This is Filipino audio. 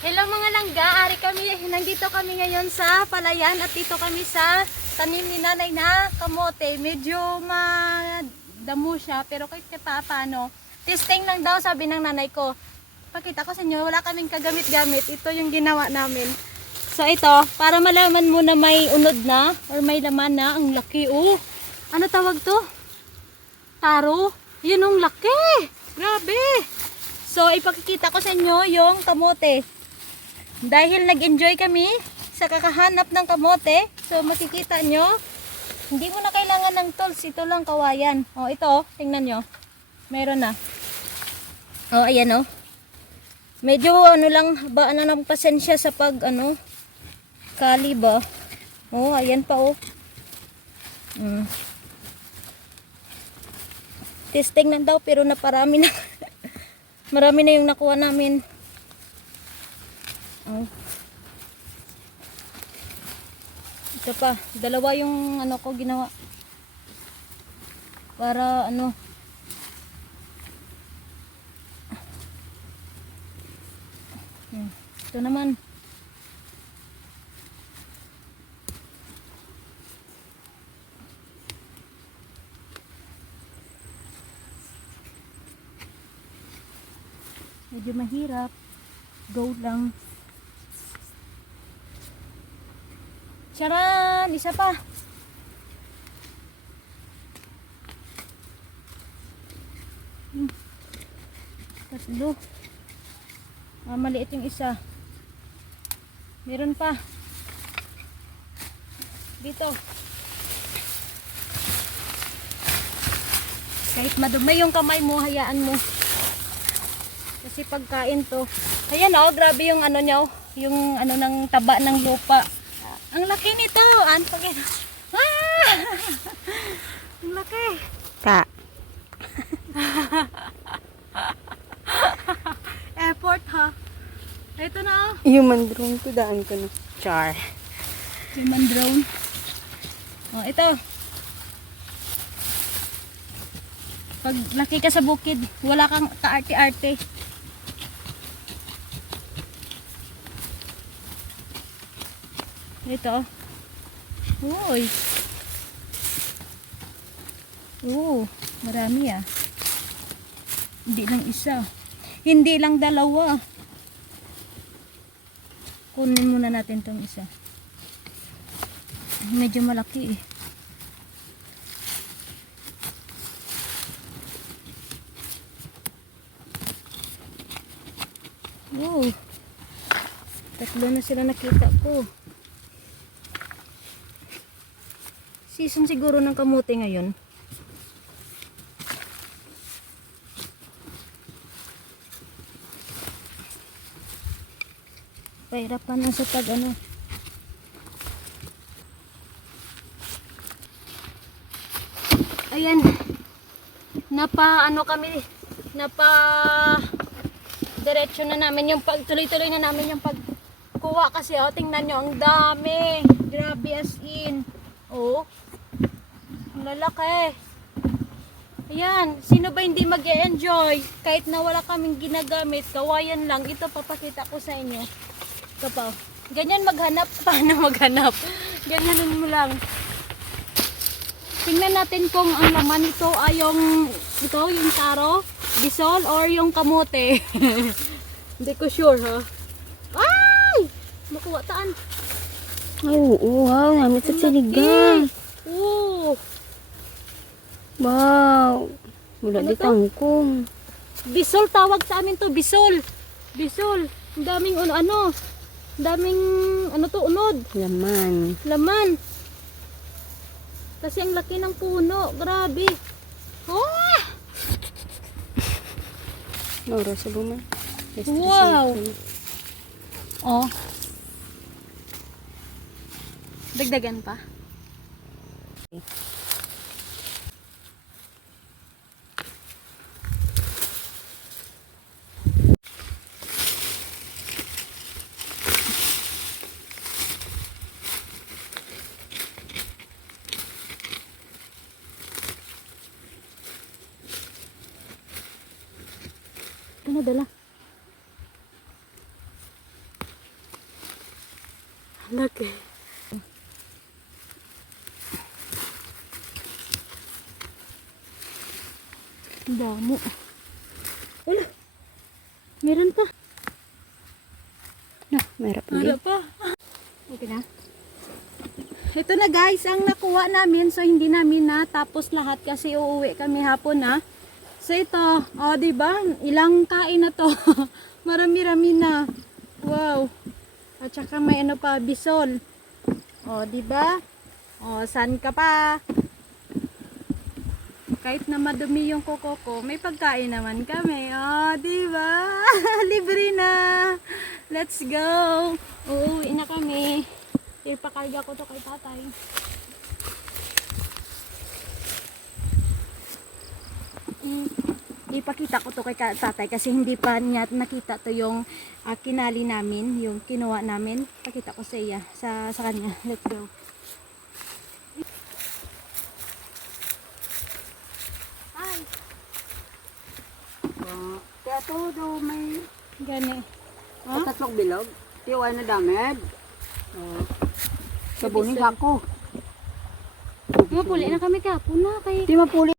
Hello mga langga, nandito kami ngayon sa palayan at dito kami sa tanim ni nanay na kamote. Medyo madamo siya pero kahit paano, testing lang daw sabi ng nanay ko. Pakita ko sa inyo, wala kaming kagamit-gamit. Ito yung ginawa namin. So ito, para malaman mo na may unod na or may laman na, ang laki oh. Ano tawag to? Taro? Yun ang laki. Grabe. So ipakikita ko sa inyo yung kamote. Dahil nag-enjoy kami sa kakahanap ng kamote, so makikita nyo, hindi mo na kailangan ng tools, ito lang kawayan. O ito, tingnan nyo, meron na. O ayan o. Medyo ano lang, ba na ng pasensya sa pag kali ba. O ayan pa o. Testing na daw pero naparami na. Marami na yung nakuha namin. Oh. Ito pa, dalawa yung ko ginawa. Para ito naman. Medyo mahirap. Go lang. Charan! Isa pa. Tatlo. Maliit yung isa. Meron pa. Dito. Kahit madumi yung kamay mo, hayaan mo. Kasi pagkain to. Ayan oh, grabe yung niya, yung ng taba ng lupa. Ang laki nito. Ah! Ang laki. Ta. Effort ha. Ito na oh. Human drone to daan ko na. Char. Human drone. Oh, ito. Pag laki ka sa bukid, wala kang kaarte-arte. Ito. Uy. Marami ah. Hindi lang isa. Hindi lang dalawa. Kunin muna natin tong isa. Medyo malaki eh. Tatlo na sila nakita ko. Season siguro ng kamote ngayon. Pahirapan na sa tag Ayan. Diretso na namin yung tuloy-tuloy na namin yung pagkuha kasi tingnan nyo, ang dami. Grabe as in. Oh. Ang lalaki. Ayan, sino ba hindi mag-e-enjoy? Kahit na wala kaming ginagamit, kawayan lang. Ito papakita ko sa inyo. Ito pa. Ganyan maghanap. Paano maghanap? Ganyanin mo lang. Tingnan natin kung ang laman nito ay yung taro, bisol, or yung kamote. Hindi ko sure ha. Ay! Makuha taan. Ay, wow. Namin sa siligang. Oo. Wow. Wala di tangkong. Bisol tawag sa amin to, bisol. Bisol. Ang daming daming unod. Laman. Kasi ang laki ng puno, grabe. Oh! Nora sa buman. Wow. Oh. Dagdagan pa. Ano dala? Laki. Damo. Wala. Meron pa. Meron pa Meron pa. Okay na. Ito na guys, ang nakuha namin. So hindi namin natapos lahat kasi uuwi kami hapon na. So ito, oh, di ba? Ilang kain na to. Marami-rami na. Wow. At saka may ano pa, bisol. Oh, di ba? Oh, san ka pa? Kahit na madumi yung kuko ko, may pagkain naman kami. Oh, di ba? Libre na. Let's go. Uuwi na kami. Ipakarga ko to kay tatay. Ipakita ko to kay tatay kasi hindi pa niya nakita to yung kinali namin, yung kinuha namin. Pakita ko sa iya, sa kanya. Let's go. Hi. Kaya to daw may Gani. Oh? tatlong bilog. Tiwai na damit. Sabunin ako. Mapuli na kami kapon na kay Di mapuli.